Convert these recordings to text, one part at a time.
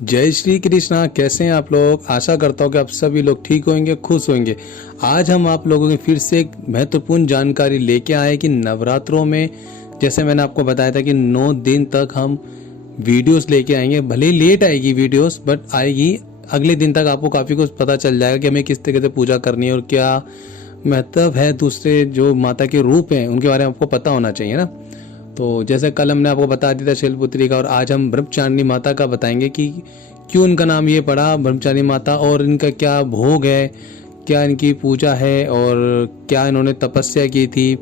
जय श्री कृष्णा। कैसे हैं आप लोग? आशा करता हूँ कि आप सभी लोग ठीक होंगे, खुश होंगे। आज हम आप लोगों के फिर से एक महत्वपूर्ण जानकारी लेके आए कि नवरात्रों में जैसे मैंने आपको बताया था कि 9 दिन तक हम वीडियोस लेके आएंगे। भले ही लेट आएगी वीडियोस, बट आएगी। अगले दिन तक आपको काफ़ी कुछ पता चल जाएगा कि हमें किस तरीके से पूजा करनी है और क्या महत्व है। दूसरे जो माता के रूप हैं उनके बारे में आपको पता होना चाहिए ना। तो जैसे कल हमने आपको बता दिया था शैलपुत्री का, और आज हम ब्रह्मचारिणी माता का बताएंगे कि क्यों इनका नाम ये पड़ा ब्रह्मचारिणी माता, और इनका क्या भोग है, क्या इनकी पूजा है, और क्या इन्होंने तपस्या की थी,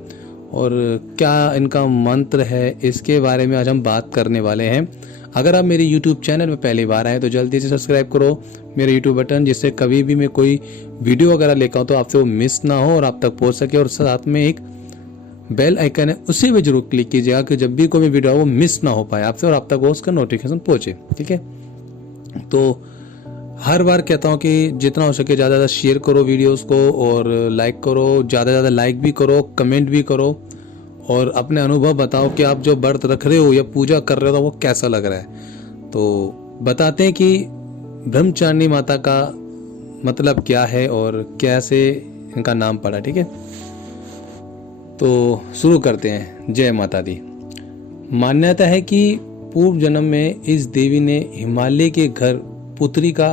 और क्या इनका मंत्र है। इसके बारे में आज हम बात करने वाले हैं। अगर आप मेरे YouTube चैनल में पहली बार आए तो जल्दी से सब्सक्राइब करो मेरे YouTube बटन, जिससे कभी भी मैं कोई वीडियो वगैरह लेकर आऊँ तो आपसे वो मिस ना हो और आप तक पहुँच सके। और साथ में एक बेल आइकन है, उसी पे जरूर क्लिक कीजिएगा कि जब भी कोई वीडियो हो वो मिस ना हो पाए आपसे और आप तक वो उसका नोटिफिकेशन पहुंचे। ठीक है, तो हर बार कहता हूँ कि जितना हो सके ज़्यादा ज़्यादा शेयर करो वीडियोस को, और लाइक करो, ज़्यादा ज़्यादा लाइक भी करो, कमेंट भी करो, और अपने अनुभव बताओ कि आप जो व्रत रख रहे हो या पूजा कर रहे हो तो वो कैसा लग रहा है। तो बताते हैं कि ब्रह्मचारिणी माता का मतलब क्या है और कैसे इनका नाम पड़ा। ठीक है, तो शुरू करते हैं। जय माता दी। मान्यता है कि पूर्व जन्म में इस देवी ने हिमालय के घर पुत्री का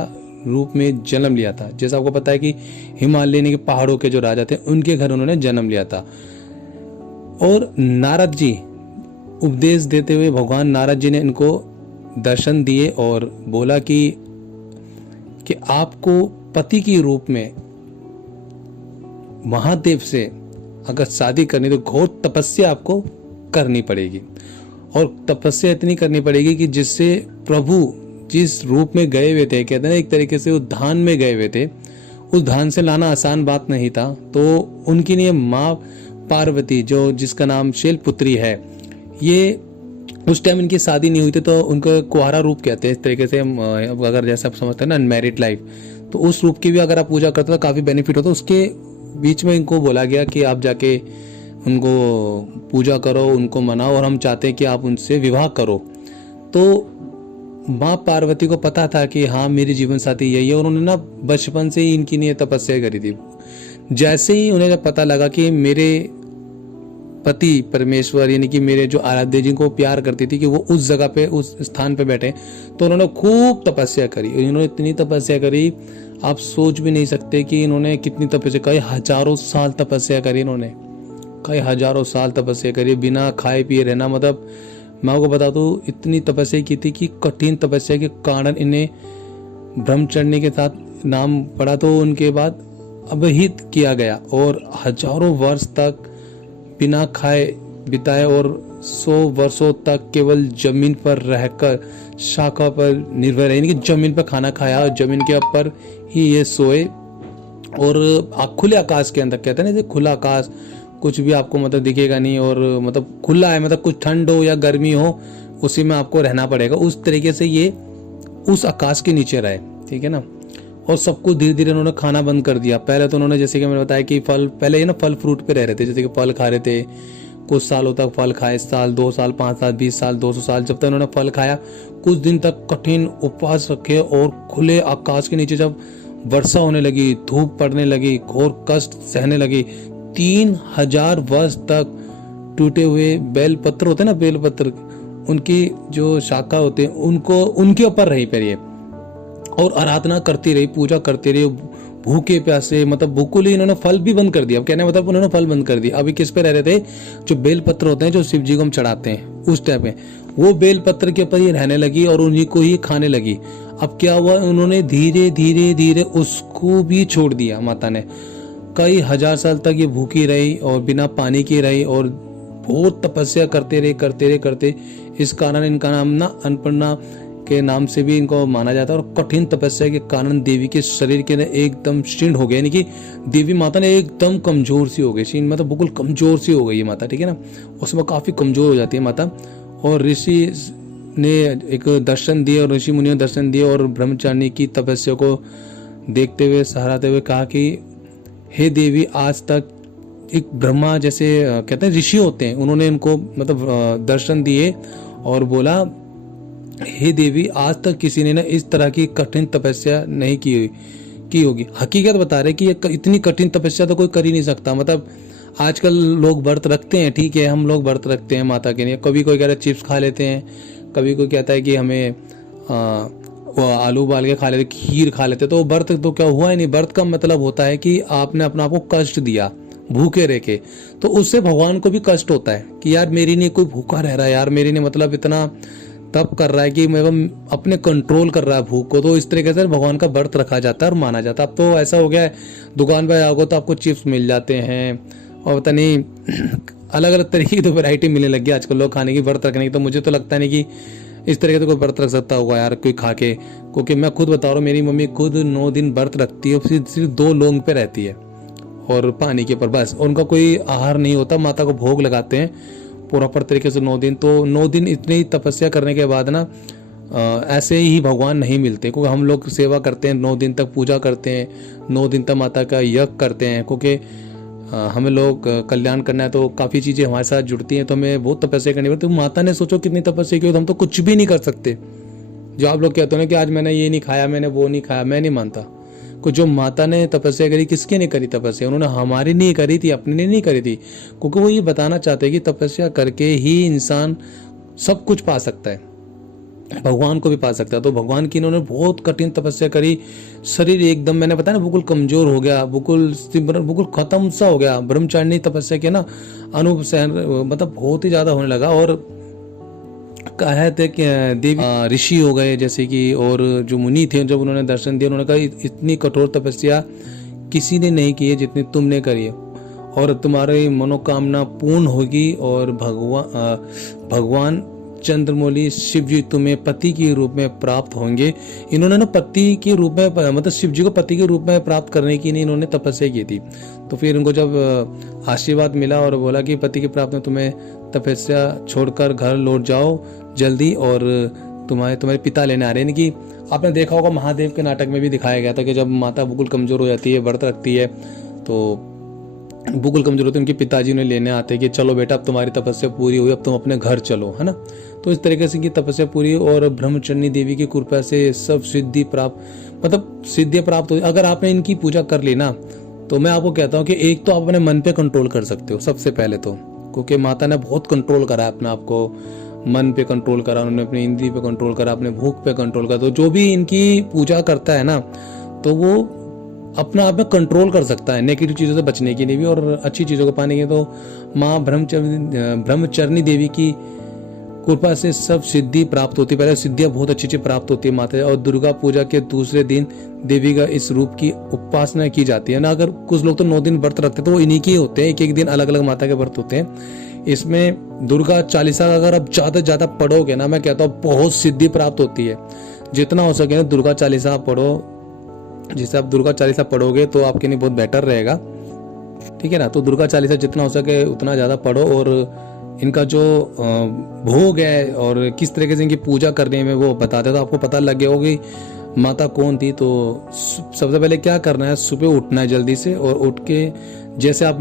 रूप में जन्म लिया था। जैसा आपको पता है कि हिमालय के पहाड़ों के जो राजा थे उनके घर उन्होंने जन्म लिया था। और नारद जी उपदेश देते हुए भगवान नारद जी ने इनको दर्शन दिए और बोला कि आपको पति के रूप में महादेव से अगर शादी करनी तो घोर तपस्या आपको करनी पड़ेगी, और तपस्या इतनी करनी पड़ेगी कि जिससे प्रभु जिस रूप में गए हुए थे, कहते हैं एक तरीके से उस धान में गए हुए थे, उस धान से लाना आसान बात नहीं था। तो उनकी लिए माँ पार्वती जो जिसका नाम शैलपुत्री है, ये उस टाइम इनकी शादी नहीं हुई थी तो उनको कुआरा रूप कहते हैं। इस तरीके से अगर जैसे आप समझते हैं ना अनमैरिड लाइफ, तो उस रूप की भी अगर आप पूजा करते हो तो काफ़ी बेनिफिट होता है। उसके बीच में इनको बोला गया कि आप जाके उनको पूजा करो, उनको मनाओ, और हम चाहते हैं कि आप उनसे विवाह करो। तो माँ पार्वती को पता था कि हाँ मेरी जीवन साथी यही है, और उन्होंने ना बचपन से ही इनकी लिए तपस्या करी थी। जैसे ही उन्हें जब पता लगा कि मेरे पति परमेश्वर यानी कि मेरे जो आराध्य जी को प्यार करती थी कि वो उस जगह पे उस स्थान पे बैठे, तो उन्होंने खूब तपस्या करी। इन्होंने इतनी तपस्या करी आप सोच भी नहीं सकते कि इन्होंने कितनी तपस्या, कई हजारों साल तपस्या करी। इन्होंने कई हजारों साल तपस्या करी, बिना खाए पिए रहना। मतलब मैं आपको बता दूं इतनी तपस्या की थी कि कठिन तपस्या के कारण इन्हें ब्रह्मचर्य के साथ नाम पड़ा। तो उनके बाद अवहित किया गया और हजारों वर्ष तक बिना खाए बिताए, और 100 वर्षों तक केवल जमीन पर रहकर शाखा पर निर्भर रहे, यानी कि जमीन पर खाना खाया और जमीन के ऊपर ही ये सोए। और खुले आकाश के अंदर, कहते हैं ना खुला आकाश, कुछ भी आपको मतलब दिखेगा नहीं, और मतलब खुला है, मतलब कुछ ठंड हो या गर्मी हो उसी में आपको रहना पड़ेगा। उस तरीके से ये उस आकाश के नीचे रहे। ठीक है ना। और सब कुछ धीरे धीरे उन्होंने खाना बंद कर दिया। पहले तो उन्होंने, जैसे कि मैंने बताया कि फल, पहले ये ना फल फ्रूट पे रह रहे थे, जैसे कि फल खा रहे थे, कुछ सालों तक फल खाए, साल 2 साल 5 साल 20 साल 200 साल, जब तक उन्होंने फल खाया। कुछ दिन तक कठिन उपवास रखे, और खुले आकाश के नीचे जब वर्षा होने लगी, धूप पड़ने लगी, घोर कष्ट सहने लगी, 3000 वर्ष तक टूटे हुए बेल पत्र होते हैं ना, बेल पत्र, उनकी जो शाखा होते हैं उनको उनके ऊपर रही पर ये, और आराधना करती रही, पूजा करती रही, भूखे प्यासे, मतलब भूखुल ही इन्होंने फल भी बंद कर दिया। अब कहने मतलब उन्होंने फल बंद कर दिया। अभी किस पे रह रहे थे? जो बेल पत्र होते हैं जो शिव जी को हम चढ़ाते हैं उस टाइप में, वो बेल पत्र के ऊपर ही रहने लगी और उन्हीं को ही खाने लगी। अब क्या हुआ, उन्होंने धीरे धीरे धीरे उसको भी छोड़ दिया। माता ने कई हजार साल तक ये भूखी रही और बिना पानी की रही, और बहुत तपस्या करते। इस कारण इनका नाम ना अन्नपूर्णा के नाम से भी इनको माना जाता है। और कठिन तपस्या के कारण देवी के शरीर के एकदम क्षीण हो गए, यानी कि देवी माता ने एकदम कमजोर सी हो गई, क्षीण मतलब बिल्कुल कमजोर सी हो गई है माता। ठीक है ना, उसमें काफी कमजोर हो जाती है माता। और ऋषि ने एक दर्शन दिए, और ऋषि मुनियों ने दर्शन दिए, और ब्रह्मचारिणी की तपस्या को देखते हुए सहराते हुए कहा कि हे देवी, आज तक एक ब्रह्मा जैसे कहते हैं ऋषि होते हैं, उन्होंने इनको मतलब दर्शन दिए और बोला हे देवी, आज तक किसी ने ना इस तरह की कठिन तपस्या नहीं की होगी। हकीकत बता रहे कि ये इतनी कठिन तपस्या तो कोई कर ही नहीं सकता। मतलब आजकल लोग व्रत रखते हैं, ठीक है, हम लोग व्रत रखते हैं माता के लिए, कभी कोई कह रहा है चिप्स खा लेते हैं, कभी कोई कहता है कि हमें वो आलू उबाल के खा लेते, खीर खा लेते, तो व्रत तो क्या हुआ ही नहीं। व्रत का मतलब होता है कि आपने अपने आप को कष्ट दिया भूखे रह के, तो उससे भगवान को भी कष्ट होता है कि यार मेरी नहीं कोई भूखा रह रहा है, यार मेरी नहीं मतलब इतना तप कर रहा है कि मैं अपने कंट्रोल कर रहा है भूख को। तो इस तरीके से भगवान का व्रत रखा जाता है और माना जाता है। अब तो ऐसा हो गया है, दुकान पर आओगे तो आपको चिप्स मिल जाते हैं और पता नहीं अलग अलग तरीके की तो वैरायटी मिलने लगी आजकल लोग खाने की, व्रत रखने की। तो मुझे तो लगता नहीं कि इस तरीके से कोई व्रत रख सकता होगा यार कोई खा के, क्योंकि मैं खुद बता रहा हूँ, मेरी मम्मी खुद 9 दिन व्रत रखती है, सिर्फ 2 लौंग पे रहती है और पानी के ऊपर बस, उनका कोई आहार नहीं होता। माता को भोग लगाते हैं प्रॉपर तरीके से 9 दिन। तो 9 दिन इतनी तपस्या करने के बाद ना ऐसे ही भगवान नहीं मिलते, क्योंकि हम लोग सेवा करते हैं 9 दिन तक, पूजा करते हैं 9 दिन तक, माता का यज्ञ करते हैं, क्योंकि हमें लोग कल्याण करना है तो काफ़ी चीज़ें हमारे साथ जुड़ती हैं, तो हमें बहुत तपस्या करनी पड़ती है। तो माता ने सोचो कितनी तपस्या की, तो हम तो कुछ भी नहीं कर सकते। जो आप लोग कहते हो ना कि आज मैंने ये नहीं खाया, मैंने वो नहीं खाया, मैं नहीं मानता। को जो माता ने तपस्या करी, किसके नहीं करी तपस्या? उन्होंने हमारी नहीं करी थी, अपने लिए नहीं करी थी, क्योंकि वो ये बताना चाहते हैं कि तपस्या करके ही इंसान सब कुछ पा सकता है, भगवान को भी पा सकता है। तो भगवान की इन्होंने बहुत कठिन तपस्या करी, शरीर एकदम मैंने बताया ना बिल्कुल कमजोर हो गया, बिल्कुल खत्म सा हो गया। ब्रह्मचारिणी तपस्या के ना अनुभव सहन मतलब बहुत ही ज्यादा होने लगा। और कहते कि देवी ऋषि हो गए जैसे कि, और जो मुनि थे जब उन्होंने दर्शन दिया, उन्होंने कहा इतनी कठोर तपस्या किसी ने नहीं की है जितनी तुमने करी है, और तुम्हारी मनोकामना पूर्ण होगी, और भगवान चंद्रमौली शिव जी तुम्हें पति के रूप में प्राप्त होंगे। इन्होंने ना पति के रूप में मतलब शिव जी को पति के रूप में प्राप्त करने की नहीं इन्होंने तपस्या की थी। तो फिर इनको जब आशीर्वाद मिला और बोला कि पति के प्राप्त में तुम्हें तपस्या छोड़कर घर लौट जाओ जल्दी, और तुम्हारे पिता लेने आ रहे हैं। कि आपने देखा होगा महादेव के नाटक में भी दिखाया गया था कि जब माता बिल्कुल कमजोर हो जाती है, व्रत रखती है, तो बिल्कुल कमजोर होती है, उनके पिताजी उन्हें लेने आते हैं कि चलो बेटा अब तुम्हारी तपस्या पूरी हुई, अब तुम अपने घर चलो, है ना। तो इस तरीके से की तपस्या पूरी, और ब्रह्मचारिणी देवी की कृपा से सब सिद्धि प्राप्त मतलब सिद्धियां प्राप्त हुई। अगर आपने इनकी पूजा कर ली ना, तो मैं आपको कहता हूँ कि एक तो आप अपने मन पे कंट्रोल कर सकते हो सबसे पहले तो, क्योंकि माता ने बहुत कंट्रोल करा अपने आप को, मन पे कंट्रोल करा उन्होंने, अपनी इंद्रिय पे कंट्रोल करा, अपने भूख पे कंट्रोल करा। तो जो भी इनकी पूजा करता है ना, तो वो अपने आप में कंट्रोल कर सकता है नेगेटिव चीज़ों से बचने के लिए भी और अच्छी चीज़ों को पाने के लिए। तो माँ ब्रह्मचारिणी देवी की कृपा से सब सिद्धि प्राप्त होती है। पहले सिद्धियां बहुत अच्छी अच्छी प्राप्त होती है माता, और दुर्गा पूजा के दूसरे दिन देवी का इस रूप की उपासना की जाती है ना। अगर कुछ लोग तो 9 दिन व्रत रखते हैं, तो वो इन्हीं के होते हैं, एक एक दिन अलग अलग माता के व्रत होते हैं। इसमें दुर्गा चालीसा अगर आप ज्यादा पढ़ोगे ना, मैं कहता हूँ बहुत सिद्धि प्राप्त होती है। जितना हो सके ना दुर्गा चालीसा पढ़ो, जिससे आप दुर्गा चालीसा पढ़ोगे तो आपके लिए बहुत बेटर रहेगा, ठीक है ना। तो दुर्गा चालीसा जितना हो सके उतना ज़्यादा पढ़ो, और इनका जो भोग है और किस तरीके से इनकी पूजा करने में वो बताते, तो आपको पता लग गया होगा कि माता कौन थी। तो सबसे पहले क्या करना है, सुबह उठना है जल्दी से, और उठ के जैसे आप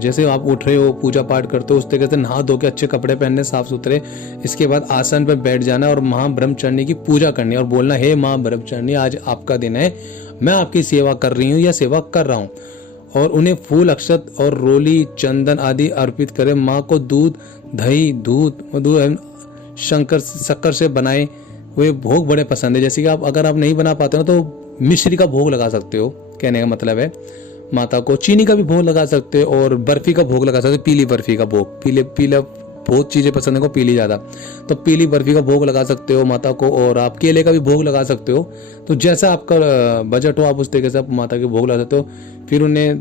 जैसे आप उठ रहे हो पूजा पाठ करते हो उस तरीके से नहा धो के अच्छे कपड़े पहनने साफ सुथरे। इसके बाद आसन पर बैठ जाना और माँ ब्रह्मचारिणी की पूजा करनी और बोलना, हे माँ ब्रह्मचारिणी, आज आपका दिन है, मैं आपकी सेवा कर रही हूँ या सेवा कर रहा हूँ। और उन्हें फूल, अक्षत और रोली, चंदन आदि अर्पित करें। माँ को दूध, दही, दूध, मधु एवं शक्कर से बनाए हुए भोग बड़े पसंद है। जैसे कि अगर आप नहीं बना पाते हो तो मिश्री का भोग लगा सकते हो, कहने का मतलब है माता को। चीनी का भी भोग लगा सकते हो और बर्फी का भोग लगा सकते हो, पीली बर्फी का भोग। पीला बहुत चीजें पसंद है को, पीली ज्यादा, तो पीली बर्फी का भोग लगा सकते हो माता को। और आप केले का भी भोग लगा सकते हो। तो जैसा आपका बजट हो आप उस तरीके से आप माता के भोग लगा सकते हो। फिर उन्हें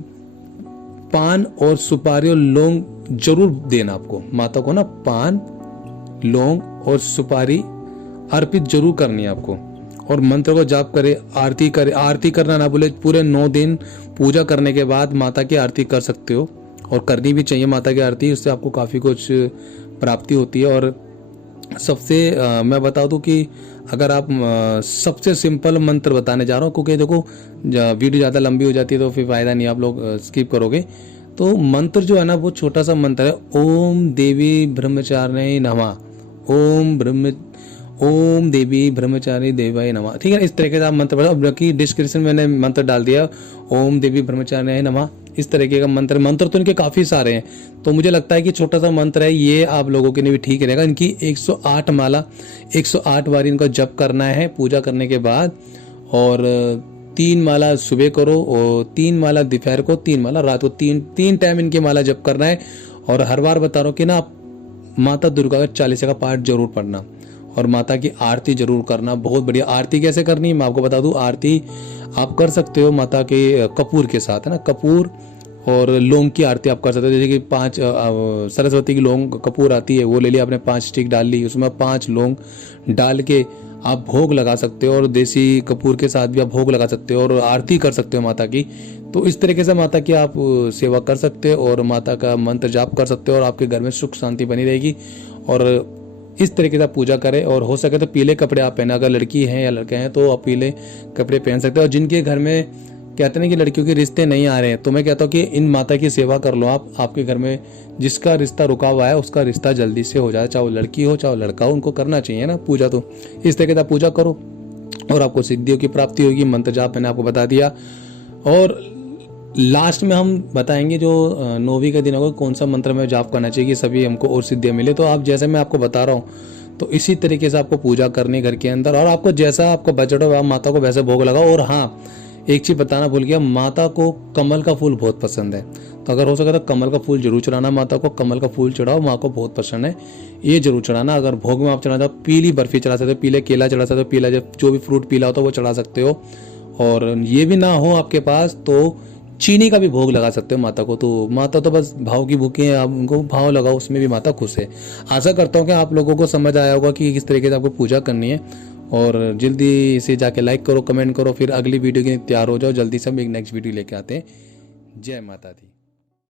पान और सुपारी और लौंग जरूर देना आपको, माता को ना पान, लौंग और सुपारी अर्पित जरूर करनी है आपको। और मंत्र को जाप करे, आरती करे। आरती करना ना भूले, पूरे 9 दिन पूजा करने के बाद माता की आरती कर सकते हो, और करनी भी चाहिए माता की आरती, उससे आपको काफ़ी कुछ प्राप्ति होती है। और सबसे मैं बता दूं कि अगर आप सबसे सिंपल मंत्र बताने जा रहा हूँ, क्योंकि देखो वीडियो ज़्यादा लंबी हो जाती है तो फिर फ़ायदा नहीं, आप लोग स्किप करोगे। तो मंत्र जो है ना वो छोटा सा मंत्र है, ओम देवी ब्रह्मचारिणी नमः। ओम देवी ब्रह्मचारी देवाय नमः। ठीक है, इस तरीके से आप मंत्र पढ़ो। अब बाकी डिस्क्रिप्शन में मैंने मंत्र डाल दिया, ओम देवी ब्रह्मचारी नमः। इस तरीके का मंत्र तो इनके काफ़ी सारे हैं, तो मुझे लगता है कि छोटा सा मंत्र है ये आप लोगों के लिए भी ठीक रहेगा। इनकी 108 माला 108 बार इनको जप करना है पूजा करने के बाद, और 3 माला सुबह करो और 3 माला दोपहर को, 3 माला रात को, 3 टाइम इनकी माला जप करना है। और हर बार बता रहा हूँ कि ना आप माता दुर्गा का 40 का पाठ जरूर पढ़ना और माता की आरती जरूर करना। बहुत बढ़िया आरती कैसे करनी है मैं आपको बता दूं। आरती आप कर सकते हो माता के कपूर के साथ, है ना, कपूर और लौंग की आरती आप कर सकते हो। जैसे कि 5 सरस्वती की लौंग कपूर आती है, वो ले लिया आपने, 5 स्टिक डाल ली, उसमें 5 लौंग डाल के आप भोग लगा सकते हो, और देसी कपूर के साथ भी आप भोग लगा सकते हो और आरती कर सकते हो माता की। तो इस तरीके से माता की आप सेवा कर सकते हो और माता का मंत्र जाप कर सकते हो, और आपके घर में सुख शांति बनी रहेगी। और इस तरीके से आप पूजा करें, और हो सके तो पीले कपड़े आप पहने। अगर लड़की हैं या लड़के हैं तो आप पीले कपड़े पहन सकते हो। और जिनके घर में कहते हैं कि लड़कियों के रिश्ते नहीं आ रहे हैं, तो मैं कहता हूँ कि इन माता की सेवा कर लो आप। आपके घर में जिसका रिश्ता रुका हुआ है उसका रिश्ता जल्दी से हो जाए, चाहे वो लड़की हो चाहे लड़का हो, उनको करना चाहिए ना पूजा। तो इस तरीके से आप पूजा करो और आपको सिद्धियों की प्राप्ति होगी। मंत्र जाप मैंने आपको बता दिया, और लास्ट में हम बताएंगे जो 9वीं का दिन होगा कौन सा मंत्र में जाप करना चाहिए कि सभी हमको और सिद्धियाँ मिले। तो आप जैसे मैं आपको बता रहा हूँ तो इसी तरीके से आपको पूजा करनी घर के अंदर, और आपको जैसा आपको बजट हो आप माता को वैसे भोग लगाओ। और हाँ, एक चीज़ बताना भूल गया, माता को कमल का फूल बहुत पसंद है, तो अगर हो सके तो कमल का फूल जरूर चढ़ाना माता को। कमल का फूल चढ़ाओ, माँ को बहुत पसंद है, ये जरूर चढ़ाना। अगर भोग में आप चढ़ाते हो पीली बर्फी चढ़ा सकते हो, पीले केला चढ़ा सकते हो, पीला जो भी फ्रूट पीला होता है वो चढ़ा सकते हो। और ये भी ना हो आपके पास तो चीनी का भी भोग लगा सकते हो माता को। तो माता तो बस भाव की भूखी है, आप उनको भाव लगाओ, उसमें भी माता खुश है। आशा करता हूँ कि आप लोगों को समझ आया होगा कि किस तरीके से आपको पूजा करनी है। और जल्दी से जाके लाइक करो, कमेंट करो, फिर अगली वीडियो के लिए तैयार हो जाओ। जल्दी से हम एक नेक्स्ट वीडियो लेके आते हैं। जय माता दी।